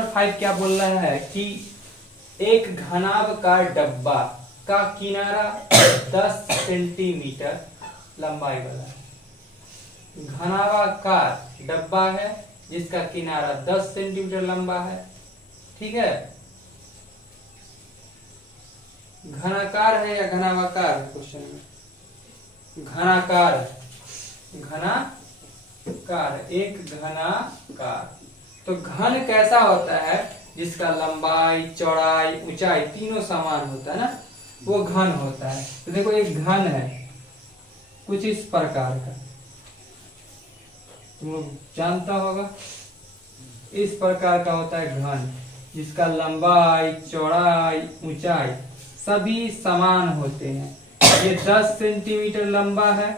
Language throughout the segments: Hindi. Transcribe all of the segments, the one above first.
नंबर 5 क्या बोल रहा है कि एक घनाभकार डब्बा का किनारा 10 सेंटीमीटर लंबाई वाला है। घनाभकार डब्बा है जिसका किनारा 10 सेंटीमीटर लंबा है। ठीक है, घनाकार है या घनाभकार है क्वेश्चन में? घनाकार है, घनाकार, एक घनाकार। तो घन कैसा होता है? जिसका लंबाई, चौड़ाई, ऊंचाई तीनों समान होता है ना, वो घन होता है। तो देखो एक घन है कुछ इस प्रकार का, तुम लोग जानता होगा, इस प्रकार का होता है घन, जिसका लंबाई, चौड़ाई, ऊंचाई सभी समान होते हैं। ये 10 सेंटीमीटर लंबा है,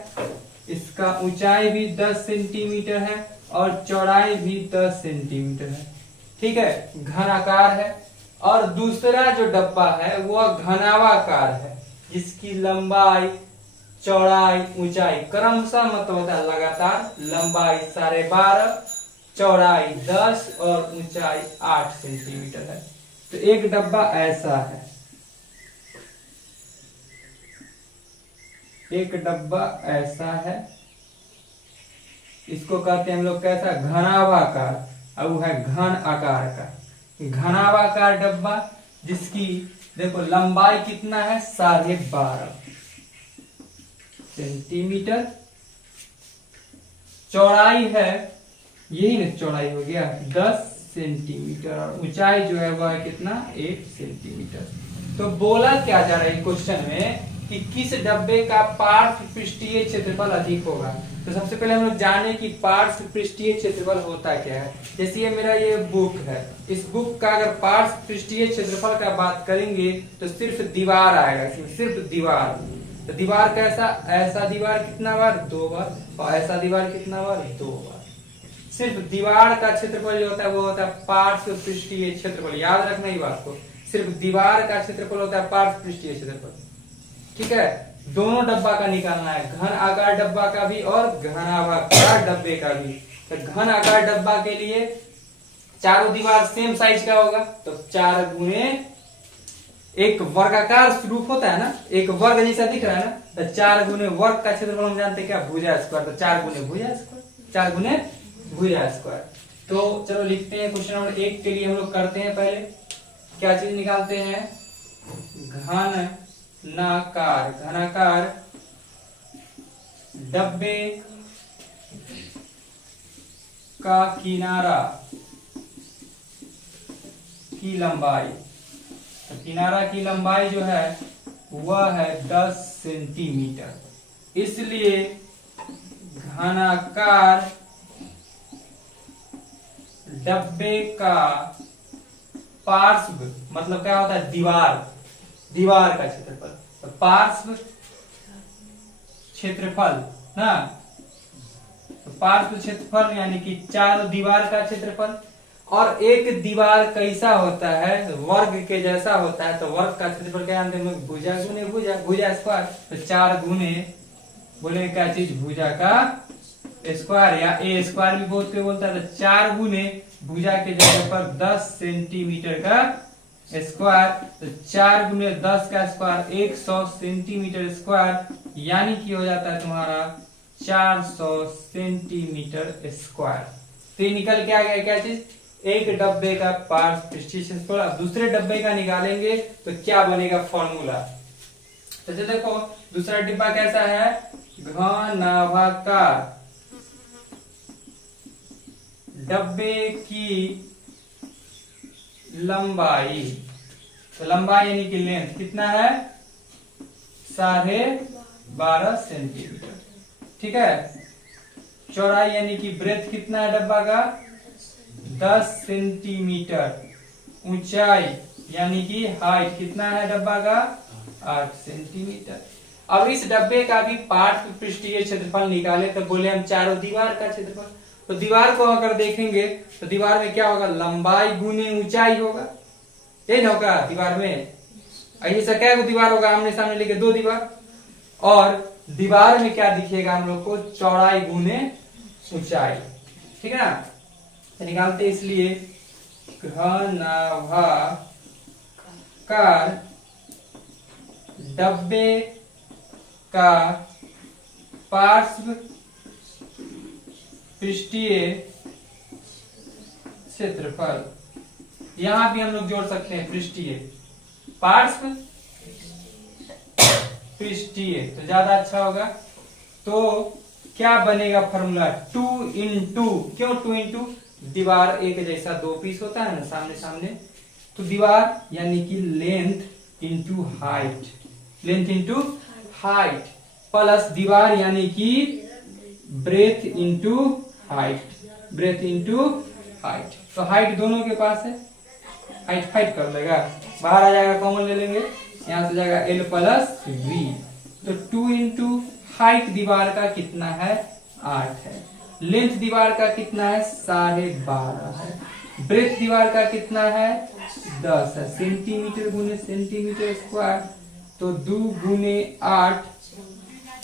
इसका ऊंचाई भी 10 सेंटीमीटर है और चौड़ाई भी 10 सेंटीमीटर है। ठीक है, घनाकार है। और दूसरा जो डब्बा है वह घनाभाकार है, जिसकी लंबाई, चौड़ाई, ऊंचाई क्रमशः मतलब होता है लगातार, लंबाई 12.5, चौड़ाई 10 और ऊंचाई 8 सेंटीमीटर है। तो एक डब्बा ऐसा है, एक डब्बा ऐसा है, इसको कहते हैं हम लोग कैसा? घनाभाकार। अब वो है घन आकार का, घनाभाकार डब्बा, जिसकी देखो लंबाई कितना है? 12.5 सेंटीमीटर, चौड़ाई है, यही ना चौड़ाई हो गया 10 सेंटीमीटर, और ऊंचाई जो है वह है कितना? 1 सेंटीमीटर। तो बोला क्या जा रहा है क्वेश्चन में कि किस डब्बे का पार्श्व पृष्ठीय क्षेत्रफल अधिक होगा। तो सबसे पहले हम लोग जाने कि पार्श्व पृष्ठीय क्षेत्रफल होता क्या है। जैसे ये मेरा ये बुक है, इस बुक का अगर पार्श्व पृष्ठीय क्षेत्रफल का बात करेंगे तो सिर्फ दीवार आएगा, सिर्फ दीवार। तो दीवार कैसा? ऐसा दीवार कितना बार? 2 बार, और ऐसा दीवार कितना बार? 2 बार। सिर्फ दीवार का क्षेत्रफल जो होता है वो होता है पार्श्व पृष्ठीय क्षेत्रफल। याद रखना ही बात को, सिर्फ दीवार का क्षेत्रफल होता है पार्श्व पृष्ठीय क्षेत्रफल। ठीक है, दोनों डब्बा का निकालना है, घन आकार डब्बा का भी और घनाभाकार डब्बे का भी। तो घन आकार डब्बा के लिए चारों दीवार सेम साइज का होगा, तो 4 गुने एक वर्गाकार स्वरूप होता है ना, एक वर्ग जैसा दिख रहा है ना, तो 4 गुने वर्ग का क्षेत्रफल हम जानते हैं क्या? भुजा स्क्वायर। तो 4 गुने भुजा स्क्वायर, 4 गुने भुजा स्क्वायर। तो चलो लिखते हैं क्वेश्चन नंबर 1 के लिए हम लोग करते हैं, पहले क्या चीज निकालते हैं? घनाकार, घनाकार डब्बे का किनारा की लंबाई। तो किनारा की लंबाई जो है वह है 10 सेंटीमीटर। इसलिए घनाकार डब्बे का पार्श्व मतलब क्या होता है? दीवार, दीवार का क्षेत्रफल। तो पार्श्व क्षेत्रफल ना, तो पार्श्व क्षेत्रफल यानी कि 4 दीवार का क्षेत्रफल। और एक दीवार कैसा होता है? वर्ग के जैसा होता है। तो वर्ग का क्षेत्रफल क्या जानते हैं? भुजा गुने भुजा, भुजा स्क्वायर। तो 4 गुने बोले क्या चीज? भुजा का स्क्वायर, या ए स्क्वायर भी बहुत कोई बोलता है। तो 4 गुने भुजा के जगह पर 10 सेंटीमीटर का स्क्वायर। तो 4 गुने 10 का स्क्वायर 100 सेंटीमीटर स्क्वायर, यानी कि हो जाता है तुम्हारा 400 सेंटीमीटर स्क्वायर। तो ये निकल के आ गया क्या चीज? एक डब्बे का पार्श्व पृष्ठीय क्षेत्रफल। अब दूसरे डब्बे का निकालेंगे तो क्या बनेगा फॉर्मूला? तो देखो दूसरा डिब्बा कैसा है? घनाभाकार डब्बे की लंबाई। तो लंबाई यानी कि लेंथ कितना है? 12.5 सेंटीमीटर। ठीक है, चौड़ाई यानी कि ब्रेथ कितना है डब्बा का? 10 सेंटीमीटर। ऊंचाई यानी कि हाइट कितना है डब्बा का? 8 सेंटीमीटर। अब इस डब्बे का भी पार्श्व पृष्ठीय क्षेत्रफल निकाले तो बोले हम चारों दीवार का क्षेत्रफल। तो दीवार को अगर देखेंगे तो दीवार में क्या होगा? लंबाई गुने ऊंचाई होगा, यही ना होगा दीवार में। ऐसा क्या दीवार होगा? आमने सामने लेके 2 दीवार। और दीवार में क्या दिखेगा हम लोग को? चौड़ाई गुने ऊंचाई। ठीक है ना, तो निकालते इसलिए घनाभाकार डब्बे का पार्श्व पृष्ठीय क्षेत्रफल। यहां भी हम लोग जोड़ सकते हैं पृष्ठीय, पार्श्व पृष्ठीय तो ज्यादा अच्छा होगा। तो क्या बनेगा फॉर्मूला, 2 क्यों 2 दीवार एक जैसा दो पीस होता है ना सामने सामने, तो दीवार यानी कि length into height, length into height plus दीवार यानी कि breath into height, breath into height. तो हाइट दोनों के पास है, हाइट फाइट कर लेगा, बाहर आ जाएगा, कॉमन ले लेंगे, यहां से जाएगा L प्लस V। तो 2 इंटू हाइट दीवार का कितना है 8 है, लेंथ दीवार का कितना है 12.5 है, ब्रेथ दीवार का कितना है 10 है, सेंटीमीटर गुने सेंटीमीटर स्क्वायर, तो 2 गुने 8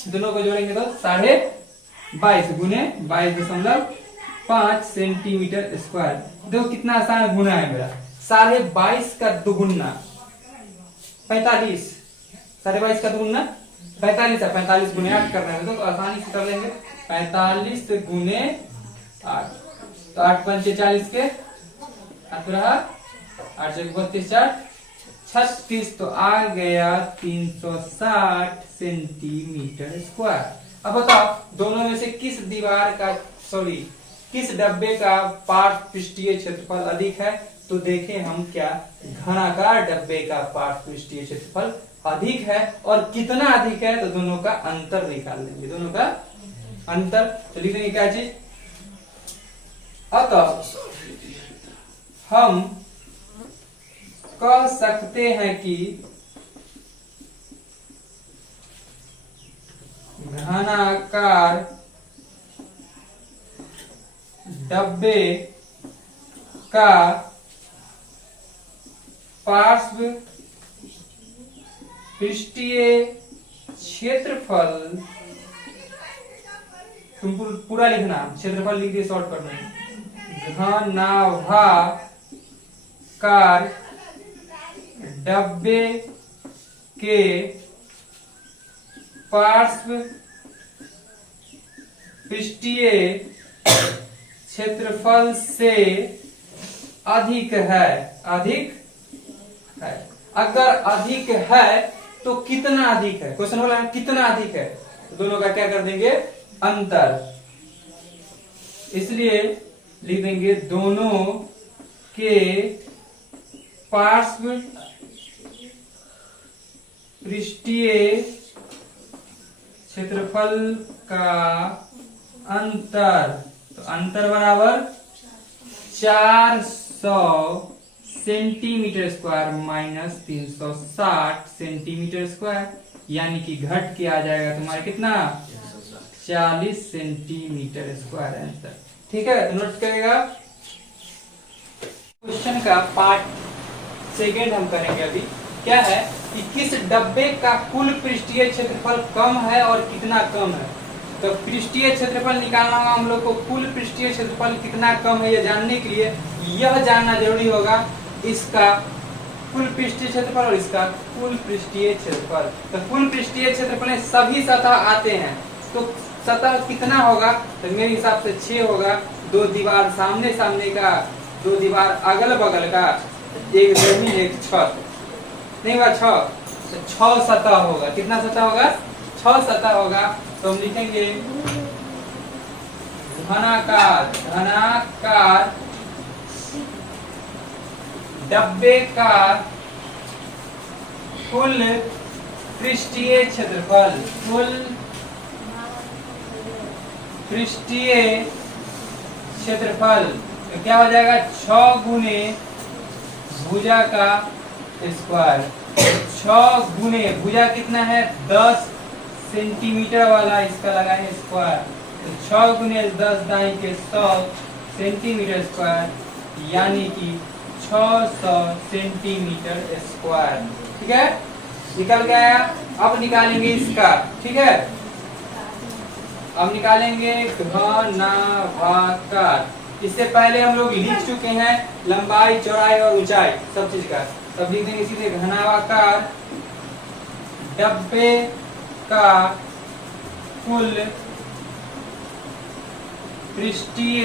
दोनों को जोड़ेंगे तो 22.5 गुने 22.5 सेंटीमीटर स्क्वायर। देखो कितना आसान गुना है मेरा, 22.5 का दुगुना 45, 22.5 का दुगुना 45 है, 45 गुने 8 करना है तो आसानी से कर लेंगे, 45 गुने 8, तो 8 पंचे 40 के 8 रहा, 8 से 32 4 36, तो आ गया 360 सेंटीमीटर स्क्वायर। अब बताओ दोनों में से किस दीवार का किस डब्बे का पार्श्व पृष्ठीय क्षेत्रफल अधिक है, तो देखें हम क्या, घनाकार डब्बे का पार्श्व पृष्ठीय क्षेत्रफल अधिक है, और कितना अधिक है तो दोनों का अंतर निकाल लेंगे, दोनों का अंतर। तो लिखेंगे क्या चीज, अतः हम कह सकते हैं कि घनाकार डब्बे का पार्श्व पृष्ठीय क्षेत्रफल, तुम पूरा लिखना, क्षेत्रफल लिख दिए शॉर्ट करना है, घनाभाकार डब्बे के पार्श्व पृष्ठीय क्षेत्रफल से अधिक है, अधिक है। अगर अधिक है तो कितना अधिक है, क्वेश्चन बोला कितना अधिक है, तो दोनों का क्या कर देंगे अंतर, इसलिए लिख देंगे दोनों के पार्श्व पृष्ठीय क्षेत्रफल का अंतर, तो अंतर बराबर 400 centimetre square minus 360 centimetre square, यानी कि घट के आ जाएगा तुम्हारा कितना 40 सेंटीमीटर स्क्वायर आंसर। ठीक है, नोट करेगा। क्वेश्चन का पार्ट सेकेंड हम करेंगे अभी। क्या है कि किस डब्बे का कुल पृष्ठीय क्षेत्रफल कम है और कितना कम है। तो पृष्ठीय क्षेत्रफल निकालना होगा हम लोग को, कुल पृष्ठीय क्षेत्रफल कितना कम है ये जानने के लिए यह जानना जरूरी होगा, इसका कुल पृष्ठीय क्षेत्रफल और इसका कुल पृष्ठीय क्षेत्रफल। तो कुल पृष्ठीय क्षेत्रफल में सभी सतह आते हैं, तो सतह कितना होगा, तो मेरे हिसाब से 6 होगा, 2 दीवार सामने सामने का, 2 दीवार अगल बगल का, एक जमीन एक छत, नहीं हुआ 6, तो 6 सतह होगा। कितना सतह होगा 6 सतह होगा। तो हम लिखेंगे घनाकार डब्बे का कुल पृष्ठीय क्षेत्रफल, कुल पृष्ठीय क्षेत्रफल तो क्या हो जाएगा 6 गुने भुजा का स्क्वायर, 6 गुने भुजा कितना है 10 सेंटीमीटर वाला, इसका लगाएंगे स्क्वायर, तो 6 गुने 10 दाई के 100 सेंटीमीटर स्क्वायर, यानी कि 600 सेंटीमीटर स्क्वायर। ठीक है, निकल गया। अब निकालेंगे इसका, ठीक है, अब निकालेंगे घनाभाकार इससे पहले हम लोग लिख चुके हैं लंबाई, चौड़ाई और ऊंचाई सब चीज का। तब लिख देंगे सीधे घनावाकार डब्बे का कुल पृष्ठीय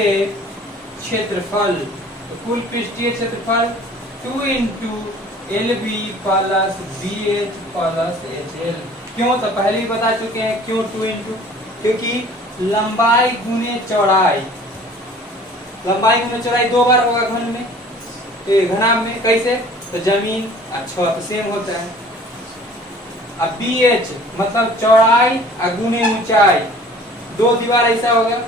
क्षेत्रफल। तो कुल पृष्ठीय क्षेत्रफल 2 into LB plus BH plus HL। क्यों? तो पहले ही बता चुके हैं क्यों 2 इंटू, क्योंकि लंबाई गुने चौड़ाई, लंबाई गुने चौड़ाई 2 बार होगा घन में, घनाभ में। कैसे? तो जमीन अच्छा तो सेम होता है। अब BH मतलब चौड़ाई गुने ऊंचाई, 2 दीवार ऐसा होगा,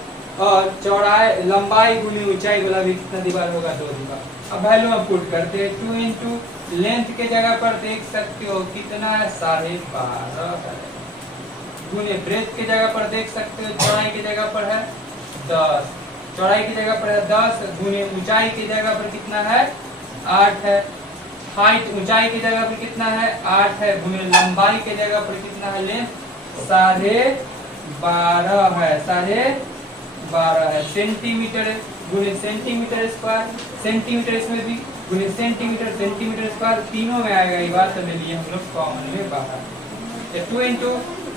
और चौड़ाई लंबाई गुने ऊंचाई वाला भी कितना दीवार होगा? 2 दीवार। अब वैल्यू हम पुट करते हैं 2 इंटू लेंथ के जगह पर देख सकते हो कितना है 12.5 है, गुने ब्रेथ के जगह पर देख सकते हो चौड़ाई की जगह पर है 10, चौड़ाई की जगह पर है 10, गुने ऊंचाई की जगह पर कितना है 8 है, हाइट ऊंचाई की जगह पर कितना है 8 है, गुने लंबाई की जगह पर कितना है लेंथ 12.5 है, 12.5 है। सेंटीमीटर गुने सेंटीमीटर स्क्वायर, सेंटीमीटर इसमें भी गुने सेंटीमीटर, सेंटीमीटर स्क्वायर तीनों में आएगा। ये बात तो लिए हम लोग कॉमन में बाहर। 2 इंटू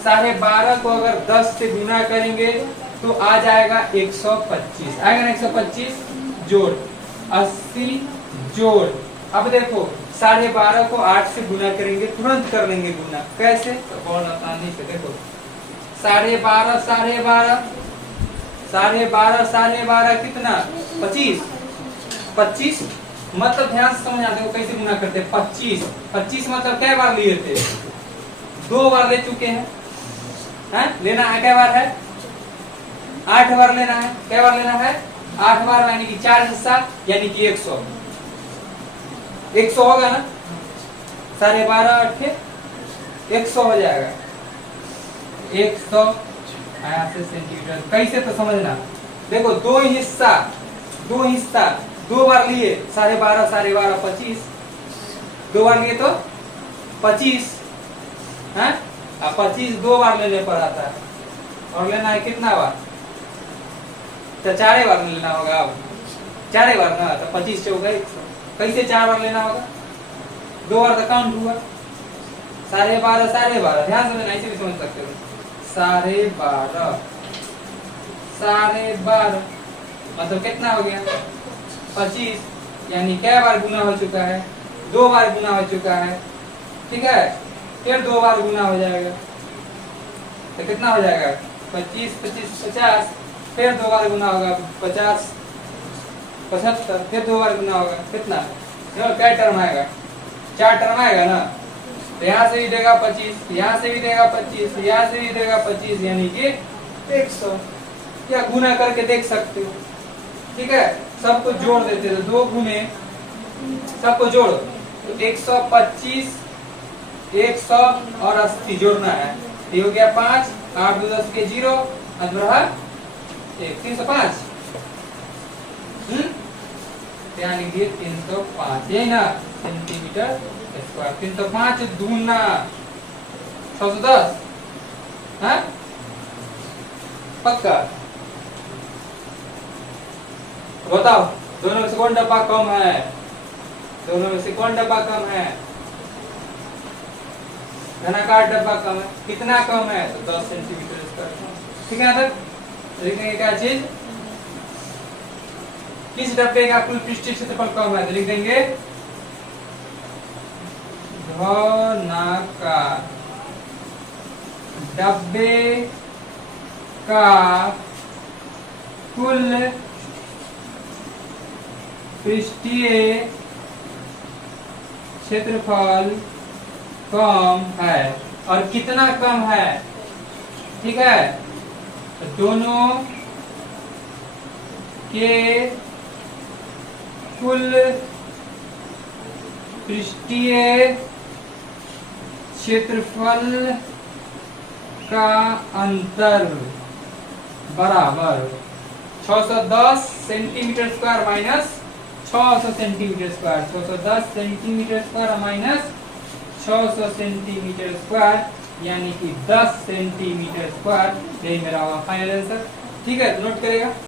12.5 को अगर 10 से गुना करेंगे तो आ जाएगा 125, आएगा ना 125 जोड़ 80 जोड़। अब देखो 12.5 को 8 से गुना करेंगे, तुरंत कर लेंगे गुना। कैसे? तो बहुत आसानी से देखो 12.5 12.5 कितना 25, 25 मतलब ध्यान से समझ आते हो कैसे गुना करते हैं। 25 मतलब कै बार लिए थे? 2 बार ले चुके हैं, लेना है कै बार है? 8 बार लेना है। कै बार लेना है? 8 बार, यानी कि 4 हिस्सा, यानी कि 100 होगा ना। 12.5 100 हो जाएगा, 100 यहाँ से सेंटीमीटर। कैसे? तो समझना, देखो 2 हिस्सा 2 बार लिए 12.5 25, 2 बार लिए तो 25 है। अब 25 2 बार लेने पर आता है, और लेना है कितना बार? तो 4 बार लेना होगा। अब 4 बार ना, तो 25 से होगा 100। कैसे 4 बार लेना होगा? 2 बार तो काउंट हुआ 12.5 ध्यान से लेना, ऐसे भी समझ सकते हो। 12.5 मतलब कितना हो गया 25, यानी कै बार गुना हो चुका है? 2 बार गुना हो चुका है, ठीक है। फिर 2 बार गुना हो जाएगा तो कितना हो जाएगा 25 25 50, फिर 2 बार गुना होगा 50 75, फिर 2 बार गुना होगा कितना? क्या टर्म आएगा? 4 टर्म आएगा ना। तो यहाँ से भी देगा 25, यहाँ से भी देगा 25, यहाँ से भी देगा 25, यानी कि 100। या गुना करके देख सकते हो, ठीक है। सबको जोड़ देते तो 2 गुने सबको जोड़ो तो 125, 100 और 80 जोड़ना है। ये हो गया 5, 8 2 10 के 0, रहा 305, यानी कि 305, यही ना सेंटीमीटर स्क्वायर। 305 दूना 610 है पक्का। बताओ दोनों में से कौन डब्बा कम है? दोनों में से कौन डब्बा कम है? घनाकार डब्बा कम है। कितना कम है? तो 10 सेंटीमीटर स्क्वायर, ठीक है। तक लिखेंगे क्या चीज? किस डब्बे का कुल पृष्ठीय क्षेत्रफल कम है? तो लिख देंगे घनाकार डब्बे का कुल पृष्ठीय क्षेत्रफल कम है। और कितना कम है? ठीक है, तो दोनों के कुल पृष्ठीय क्षेत्रफल का अंतर बराबर 610 centimetre square minus 600 centimetre square, 610 centimetre square minus 600 centimetre square, यानी कि 10 सेंटीमीटर स्क्वायर। यही मेरा फाइनल आंसर, ठीक है। नोट करेगा।